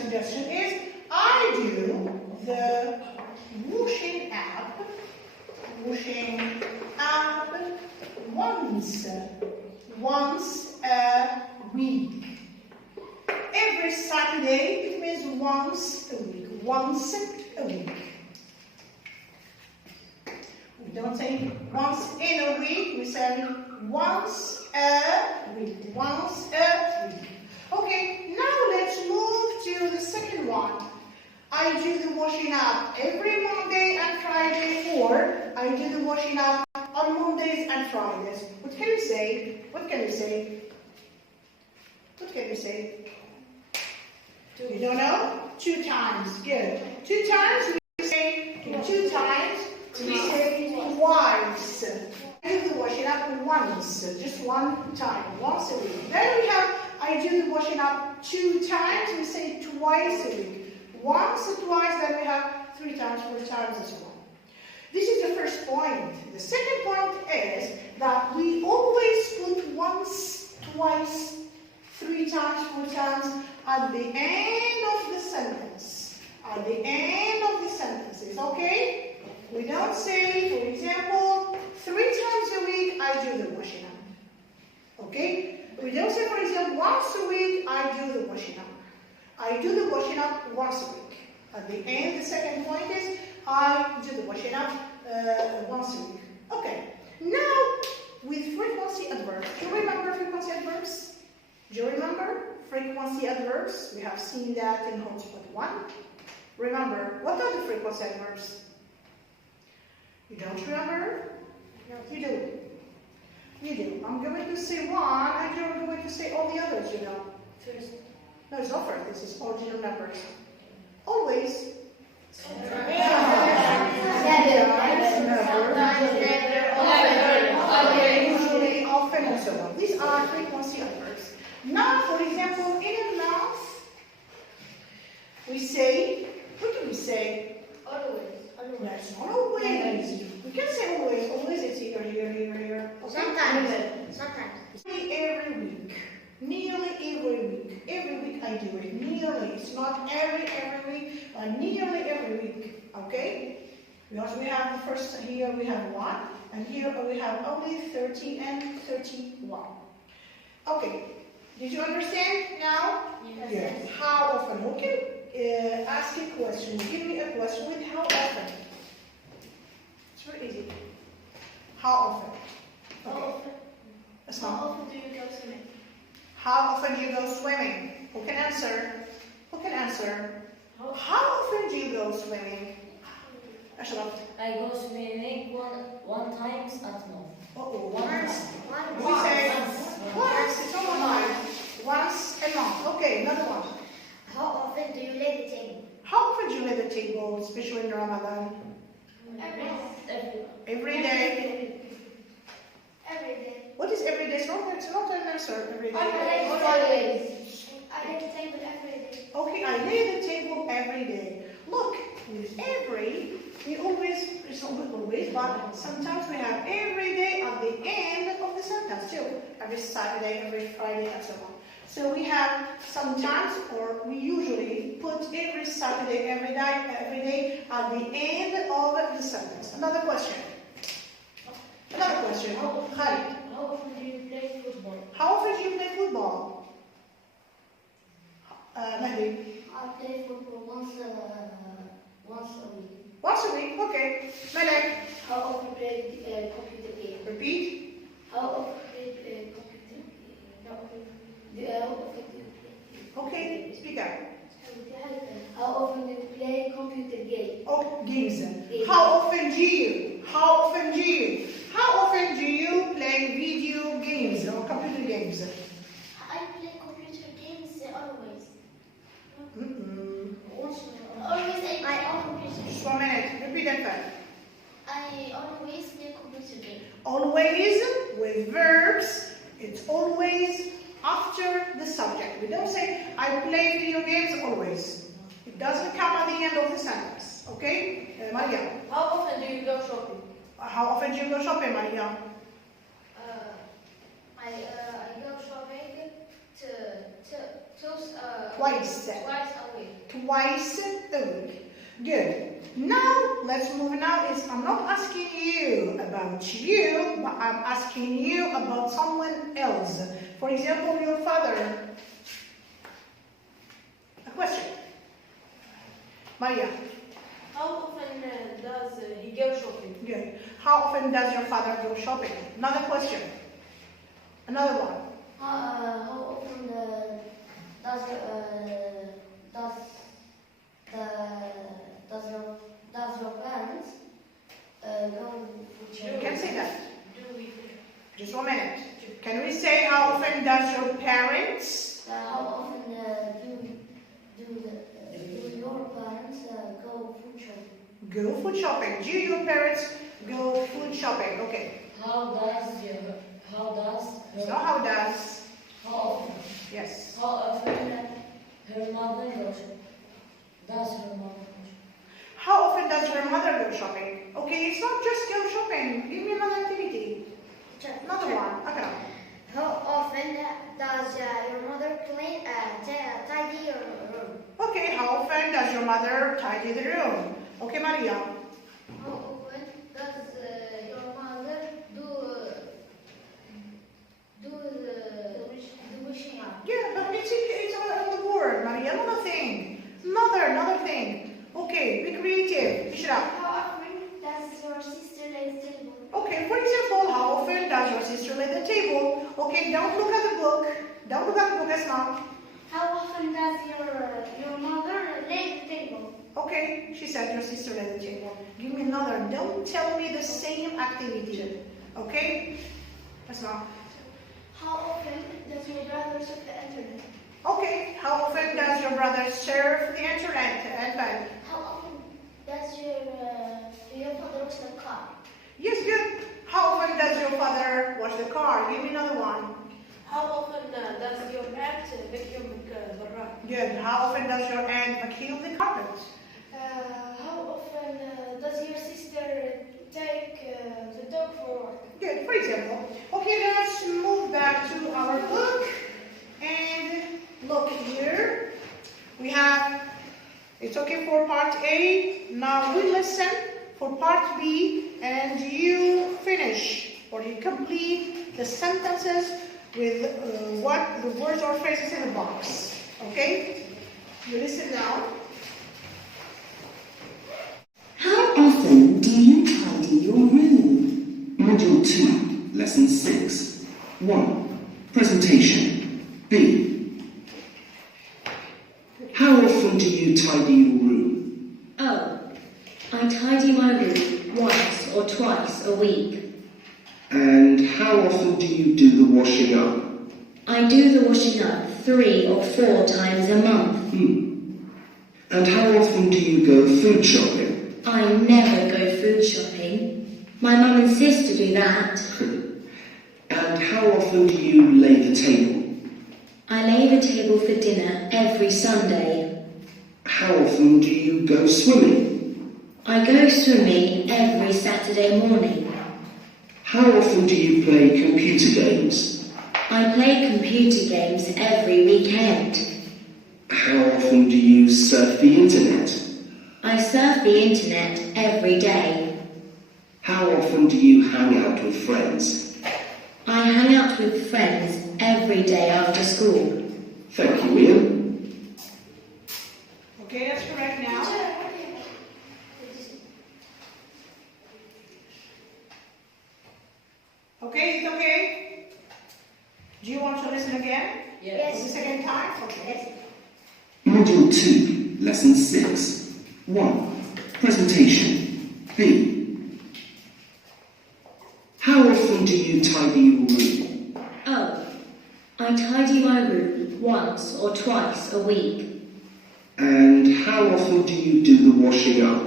suggestion is I do the washing up once a week. Every Saturday, it means once a week. Once a week. We don't say once in a week, we say once a week. Once a week. Okay, now let's move to the second one. I do the washing up every Monday and Friday, or I do the washing up on Mondays and Fridays. What can you say? What can you say? What can you say? You don't know? 2 times. Good. 2 times we say 2 times. We say twice. I do the washing up once, just 1 time, once a week. Then we have I do the washing up 2 times. We say twice a week. Once or twice, then we have 3 times, 4 times, and so on. This is the first point. The second point is that we always put once, twice, 3 times, 4 times at the end of the sentence. At the end of the sentences, okay? We don't say, for example, 3 times a week I do the washing up. Okay? We don't say, for example, once a week I do the washing up. I do the washing up once a week. At the end, the second point is I do the washing up once a week. Okay. Now, with frequency adverbs. Do you remember frequency adverbs? Do you remember frequency adverbs? We have seen that in hotspot 1. Remember, what are the frequency adverbs? You don't remember? No. You do. You do. I'm going to say one, and you're going to say all the others, you know. First. No, it's not first. This is ordinal numbers. Always. Usually, often, and so on. These are frequency adverbs. Now, for example, in a mouth, we say, what do we say? Always. That's not always. We can say always. Always it's here. Okay? Sometimes. Every week. Nearly every week. Every week I do it. Nearly. It's not every week, but nearly every week. Okay? Because we have the first, here we have 1, and here we have only 30 and 31. Okay. Did you understand now? Yes. How often? Okay. Ask a question. Give me a question with how often. It's very easy. How often? Okay. How often do you go swimming? How often do you go swimming? Who can answer? Who can answer? How often do you go swimming? Ashraf. I go swimming one time at month. Once. We say once. It's all right. Once a month. Okay, another one. How often do you lay the table? How often do you lay the table, especially in Ramadan? Every day. Every day. What is every day? It's not an answer. Every day. I lay the table every day. Okay, I lay the table every day. Look, with every, we always, it's not always, but sometimes we have every day at the end of the sentence too. Every Saturday, every Friday, and so on. So we have sometimes, or we usually put every Saturday, every day at the end of the sentence. Another question. Khalid. How often do you play football? How often do you play football? Mahdi. I play football once a week. Once a week, okay. Malek. How often do you play computer game? Repeat. How often do you play computer game? Okay, speak up. How often do you play computer game? Oh, games. How often do you play video games or computer games? I play computer games always. Always I computer. Just 1 minute. Repeat that back. I always play computer game. Always with verbs. It's always after the subject. We don't say I play video games always. It doesn't come at the end of the sentence. Okay? Maria. How often do you go shopping? How often do you go shopping, Maria? I go shopping 2 Twice. Twice a week. Twice a week. Good. Now, let's move now. I'm not asking you about you, but I'm asking you about someone else. For example, your father. A question. Maria. How often does he go shopping? Good. How often does your father go shopping? Another question. Another one. How often does your parents go to You church? can say that. Do we? Just 1 minute. Can we say how often does your parents? How often do your parents go food shopping? Go food shopping. Do your parents go food shopping? Okay. How So how does? often? Yes. How often her mother goes? Does her mother go? How often does your mother go shopping? Okay, it's not just go shopping. Give me another activity. Another one. Okay. How often does your mother tidy your room? Okay, how often does your mother tidy the room? Okay, Maria. How often does your mother do the wishing up? Yeah, but it's on the board, Maria. Another thing. Another thing. Okay, be creative. Fish it up. How often does your sister lay the table? Okay, for example, how often does your sister lay the table? Okay, don't look at the book. Don't look at the book, Asma. How often does your mother lay the table? Okay, she said your sister lay the table. Give me another. Don't tell me the same activity. Okay? Asma. How often does your brother surf the internet? Okay, how often does your brother surf the internet? Advan? How often does your father wash the car? Yes, good. How often does your father wash the car? Give me another one. How often does your aunt vacuum the garage? Good. How often does your aunt vacuum the carpet? How often does your sister take the dog for work? Good. For example. Okay, let's move back to our book. And look here. We have, it's okay for part A. Now we listen for part B and you finish or you complete the sentences with what the words or phrases in the box. Okay? You listen now. How often do you tidy your room? Module 2, Lesson 6. 1. Presentation. B. How often do you tidy your room? Oh, I tidy my room once or twice a week. And how often do you do the washing up? I do the washing up 3 or 4 times a month. And how often do you go food shopping? I never go food shopping. My mum and sister do that. And how often do you lay the table? I lay the table for dinner every Sunday. How often do you go swimming? I go swimming every Saturday morning. How often do you play computer games? I play computer games every weekend. How often do you surf the internet? I surf the internet every day. How often do you hang out with friends? I hang out with friends every day after school. Thank you, Ian. Okay, that's correct now. Okay, is it okay? Do you want to listen again? Yes. For the second time? Okay. Module 2, Lesson 6. 1. Presentation. B. How often do you tidy your room? Oh, I tidy my room once or twice a week. And how often do you do the washing up?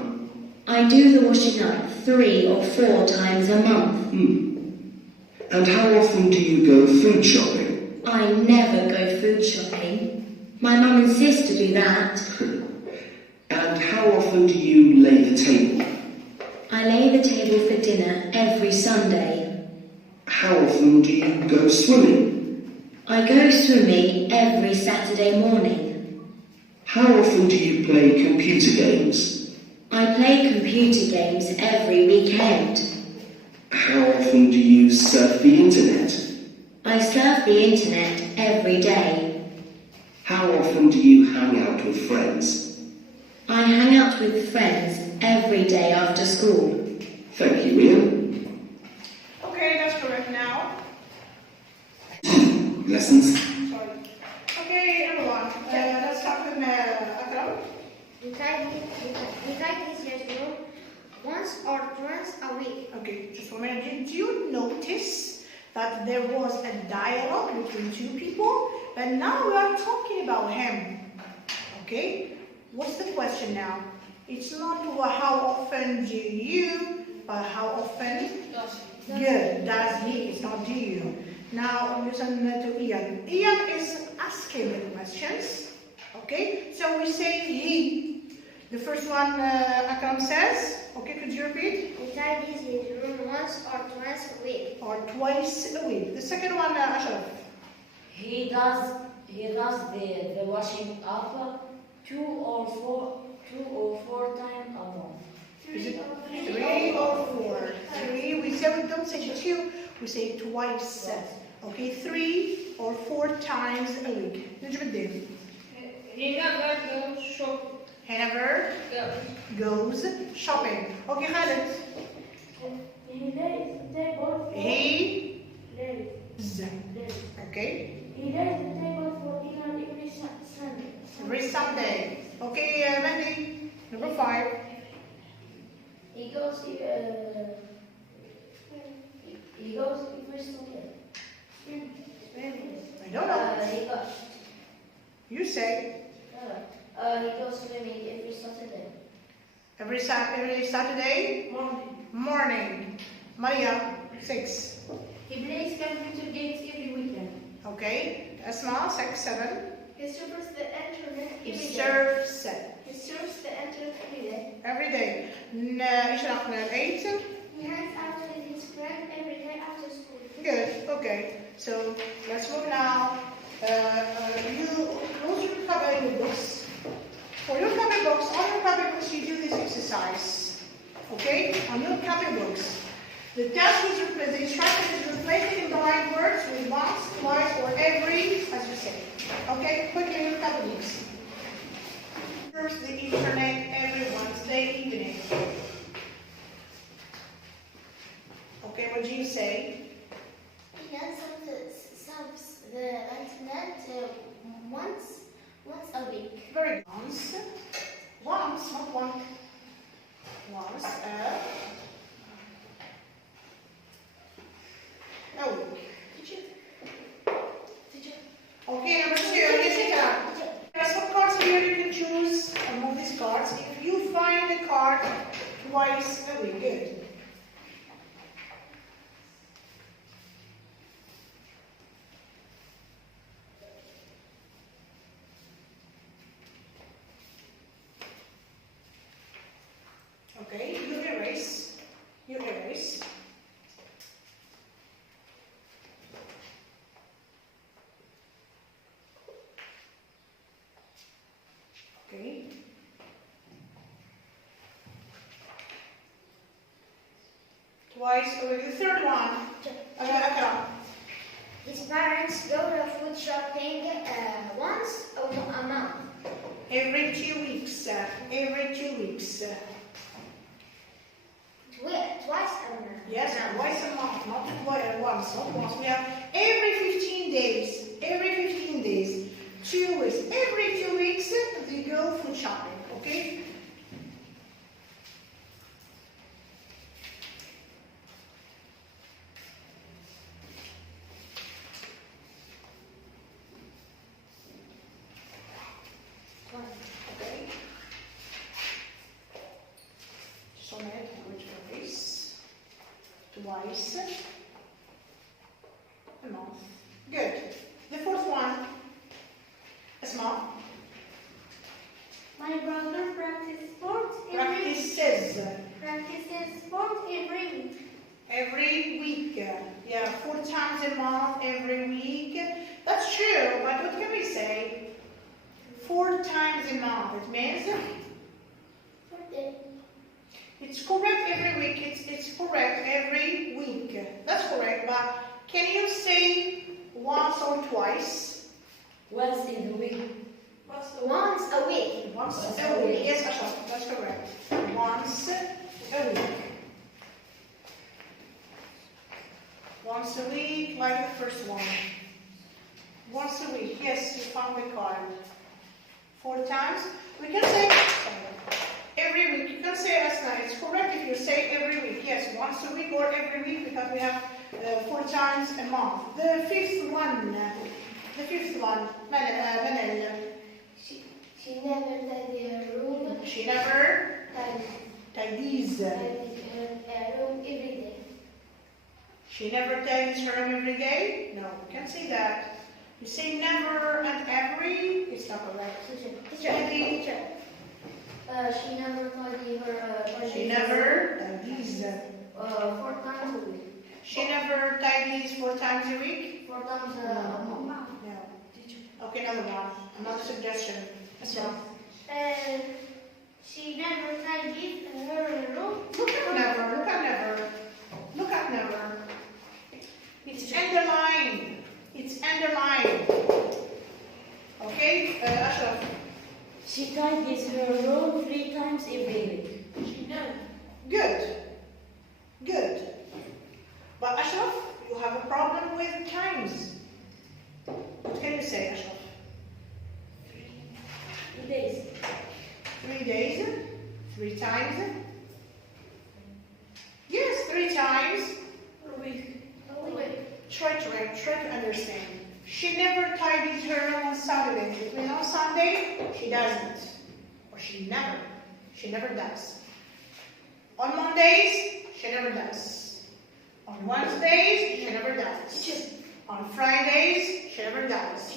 I do the washing up 3 or 4 times a month. And how often do you go food shopping? I never go food shopping. My mum and sister do that. And how often do you lay the table? I lay the table for dinner every Sunday. How often do you go swimming? I I go swimming every Saturday morning. How often do you play computer games? I play computer games every weekend. How often do you surf the internet? I surf the internet every day. How often do you hang out with friends? I hang out with friends every day after school. Thank you, Ian. Okay, that's correct now. Lessons. Sorry. Okay, everyone. Let's start with Akram. We tidy his room once or twice a week. Okay, just for a minute. Do you notice that there was a dialogue between two people? But now we are talking about him. Okay? What's the question now? It's not how often do you, but how often good does he. It's not do you. Now listen to Ian. Ian is asking the questions. Okay? So we say he. The first one Akram says. Okay, could you repeat? We tidy his room once or twice a week. Or twice a week. The second one, Ashraf. He does the washing up two or four times a month. Is it 3 or 4? 3. We don't say 2. We say twice. Okay, 3 or 4 times a week. نجم الدين. He never goes shopping. He never goes shopping. Okay, Khaled. He lays the table. He Lays. Okay. He lays the table for dinner every Sunday. Every Sunday. Okay, Mehdi. Number 5. He goes every Sunday. I don't know. He goes. You say He goes swimming every Saturday. every Saturday morning. Maria, 6. He plays computer games every weekend. Okay. Asma, 6, 7. He surfs the internet He every day. surfs He surfs the internet every day. every day. إيش ناخذ 8. He hangs out with his friend every day after school. Good. Okay. So let's move now. You close your copy books. For your copy books, on your copy books, you do this exercise. Okay? On your copy books. The task is the instruction is replacing combined words with once, twice, or every, as you say. Okay? Quickly, your copy books. First, the internet every Wednesday evening. Okay, what do you say? He surfs the internet once a week. Very good. Once, not one. Once a week. Okay, number 2, Jessica. There are some cards here you can choose among these cards. If you find a card twice a week, good. Okay, you erase. Okay. Twice a week. The third one. Akram. His parents go to food shopping once a month. Every 2 weeks. Every 2 weeks. Twice a month. Yes, twice a month, not once, not once. We have every 15 days. Every 15 days. 2 weeks. Every 2 weeks, they go food shopping. Okay? Okay. Sonnet, language erase. Twice a month. Good. The fourth one. Asma. My brother practices sport Practices sport every week. every week. Yeah, 4 times a month, every week. That's true, but what can we say? 4 times a month. It means 4 days. it's correct every week. It's correct every week. That's correct, but can you say once or twice? Once in a week. Once a week. Once a week. Yes, Ashraf, that's correct. Once a week. Once a week, like the first one. Once a week. Yes, you found the card. 4 times. We can say every week. You can say Asna. It's correct if you say every week. Yes, once a week or every week because we have 4 times a month. The fifth one. Manel. She never tidied her room. She never tidies. Her room every day. She never tidies her room every day? No, you can't say that. You say never and every, it's not correct. Teacher. She never tidied her. She never tidies. 4 times a week. She never tidies 4 times a week? 4 times a month. No. Okay, another one. Another suggestion. So, she never tidied her room. look at never. Look at never. It's underlined. It's underlined. Okay, Ashraf. She tidies her room 3 times every week. She knows. Good. But Ashraf, you have a problem with times. What can you say, Ashraf? 3 days. 3 days? 3 times? Yes, 3 times a week. Try to understand. She never tidies her room on Saturday. It means on Sunday, she doesn't. Or she never does. On Mondays, she never does. On Wednesdays, she never does. On Fridays, she never does.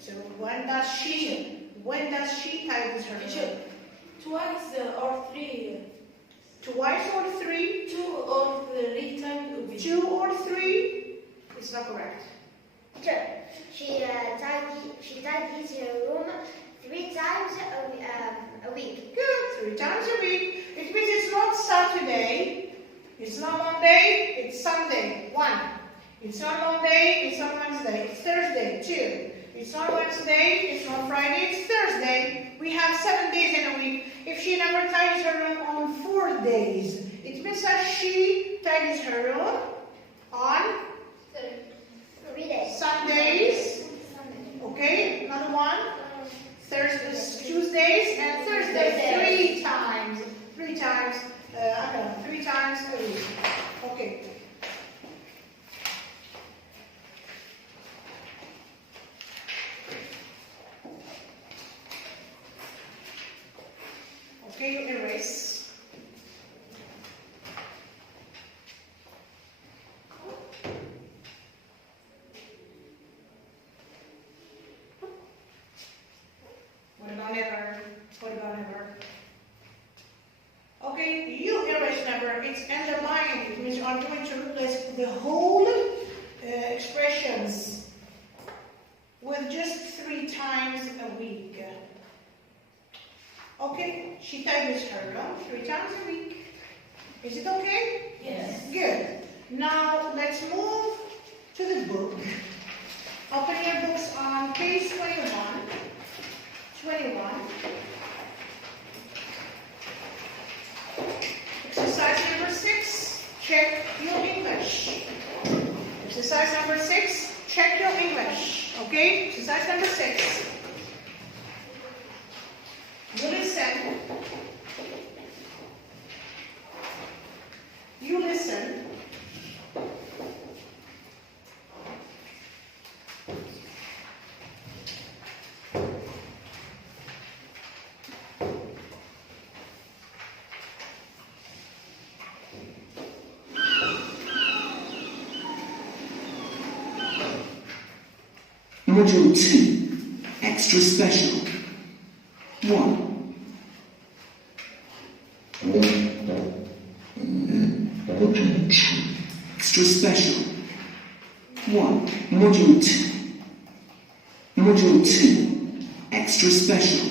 So when does she tidies her room? Twice or 3. Twice or 3? 2 or 3 times a week. 2 or 3? It's not correct. Teacher, she tidies her room 3 times a week. Good. 3 times a week. It means it's not Saturday. It's not Monday. It's Sunday. 1. It's not Monday. It's not Wednesday. It's Thursday. 2. It's not Wednesday. It's not Friday. It's Thursday. We have 7 days in a week. If she never tidies her room on 4 days, it means that she tidies her room on 3 days. Sundays. Okay, another one. Thursdays, Tuesdays, and Thursdays. 3 times. 3 times. 3 times a week. Okay. Okay, you erase. What about never? Okay, you erase never. It's underlined. It means I'm going to replace the whole expressions with just 3 times a week. Okay, she tidies her room 3 times a week. Is it okay? Yes. Good. Now let's move to the book. Open your books on page 21. Exercise number 6. Check your English. Exercise number 6. Check your English. Okay? Exercise number 6. You listen. Module 2, Extra Special. 1. Module 2, Extra Special. 1. Module 2, Module 2, Extra Special.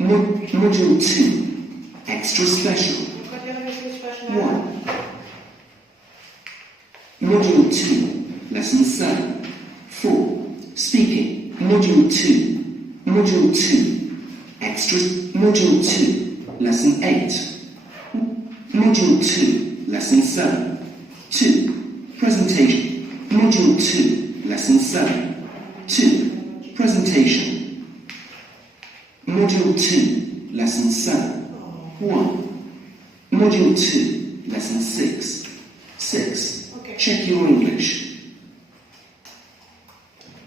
Module 2, Extra Special. What do you have extra special? 1. Module 2, Lesson 7. 4. Speaking. Module 2. Module 2, Extra. Module 2, Lesson 8. Module 2, Lesson 7. 2. Presentation. Module 2, Lesson 7. 2. Presentation. Module 2, Lesson 7. 1. Module 2, Lesson 6. 6. Okay. Check your English.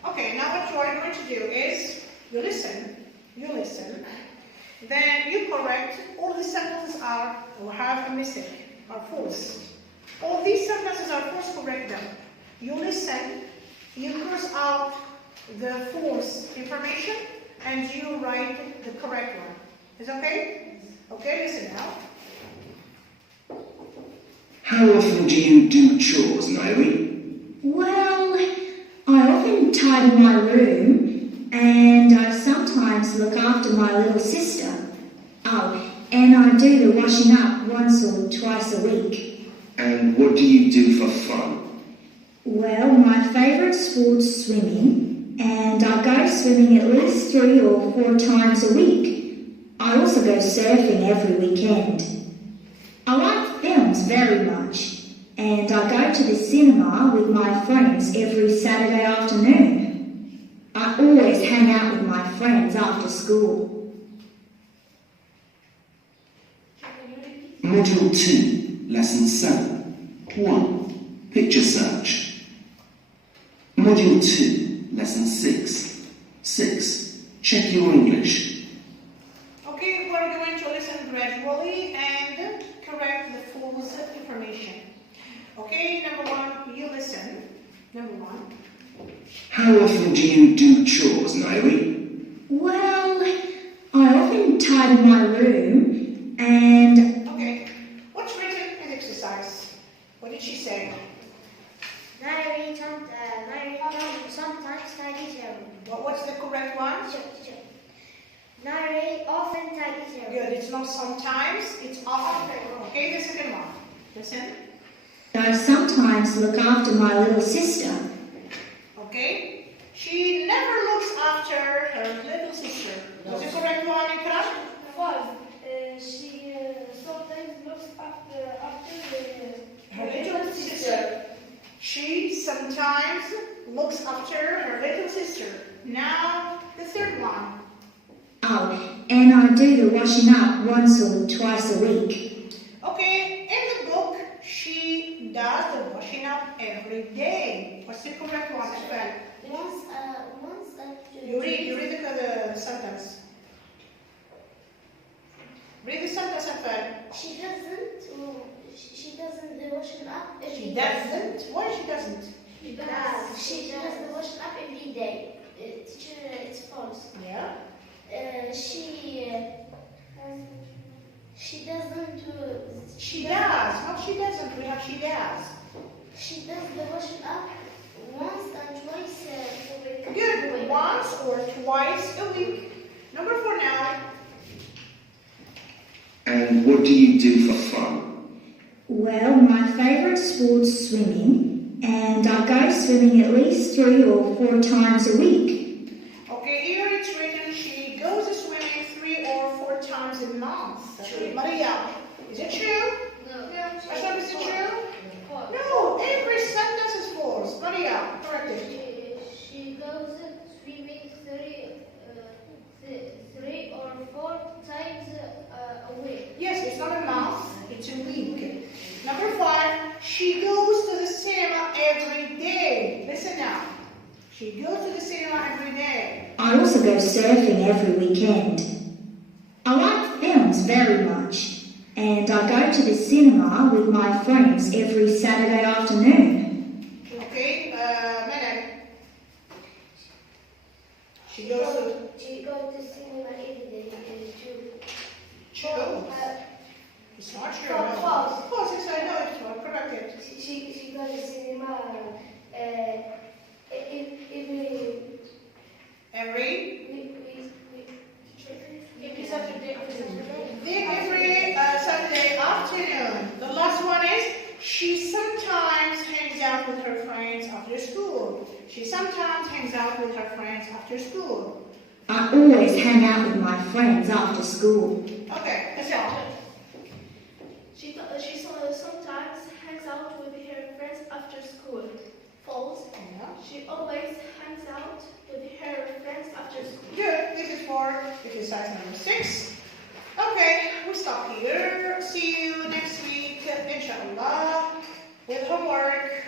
Okay, now what you are going to do is you listen, then you correct all the sentences are or have a mistake, are false. All these sentences are false, correct them. You listen, you cross out the false information, and you write the correct one. Is okay? Okay, listen now. How often do you do chores, Nairi? Well, I often tidy my room, and I sometimes look after my little sister. Oh, and I do the washing up once or twice a week. And what do you do for fun? Well, my favourite sport's swimming, and I go swimming at least 3 or 4 times a week. I also go surfing every weekend. I like films very much, and I go to the cinema with my friends every Saturday afternoon. I always hang out with my friends after school. Module 2, Lesson 7. 1. Picture search. Module 2, Lesson 6. 6. Check your English. Okay, we're going to listen gradually and correct the false information. Okay, number 1, you listen. Number 1. How often do you do chores, Nairi? Well, I often tidy my room, and Okay, what's written in exercise? What did she say? Nairi sometimes tidies her room. What's the correct one? Nairi often tidies her room. Good, it's not sometimes, it's often. Okay, the second one. Listen. I sometimes look after my little sister. Okay, she never looks after her little sister. What's the correct one, Ikra? 5. She sometimes looks after Her little sister. She sometimes looks after her little sister. Now, the third one. Oh, and I do the washing up once or twice a week. Okay, in the book, she does the washing up every day. What's the correct one as well? once You read the sentence. Read the sentence as well. She doesn't the washing up every She day. doesn't. Why she doesn't? She does the washing up every day. Teacher, it's false. Yeah. She doesn't do. She does. Not she doesn't. We have she does. She does the washing up once and twice a week. Good. Once or twice a week. Number 4 now. And what do you do for fun? Well, my favourite sport's swimming, and I go swimming at least 3 or 4 times a week. Okay, here it's written she goes swimming 3 or 4 times a month. Maria, is it true? No. Ashram, is it true? No, every sentence is false. Maria, correct it. She goes swimming 3 or 4 times a week. Yes, it's not a month, it's a week. Number 5, she goes to the cinema every day. Listen now. She goes to the cinema every day. I also go surfing every weekend. I like films very much, and I go to the cinema with my friends every Saturday afternoon. Okay, Melek. She goes to cinema every day too. True. It's not true. False. False, yes, I know it's false. Correct it. She goes to cinema every She sometimes hangs out with her friends after school. I always hang out with my friends after school. Okay, that's all. She sometimes hangs out with her friends after school. False. Yeah. She always hangs out with her friends after school. Good. This is for exercise number 6. Okay, we stop here. See you next week, inshallah, with homework.